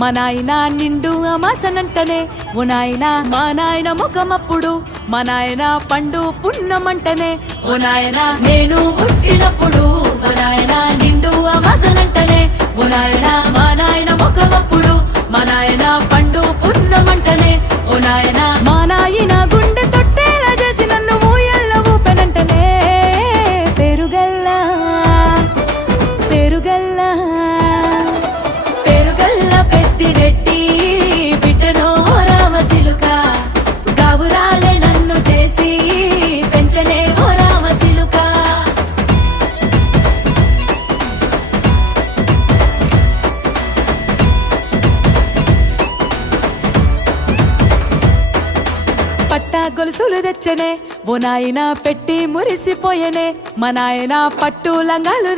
మా నాయన నిండు అమాసనంటనే ఓ నాయన మా నాయన ముఖమప్పుడు మా నాయన పండు పున్నమంటనే ఓ నాయన నేను పుట్టినప్పుడు మా నాయన నిండు అమాసనంటనే ఓ నాయన మా నాయన ముఖమప్పుడు మా నాయన పండు పున్నమంటనే ఓ నాయన మా నాయన గుండె తొట్టేలా చేసి నన్ను ఊయల్ల ఊపెనంటనే పెరుగల్లా పెరుగల్లా పెరుగల్ల పెద్దిరెడ్డి బిడ్డనో రామసిలుక గావురాలే నన్ను చేసి పెంచనే ఓ రామసిలుక పట్టా గొలుసులు తెచ్చనే ఓ నాయన పెట్టి మురిసిపోయనే మా నాయన పట్టు లంగాలు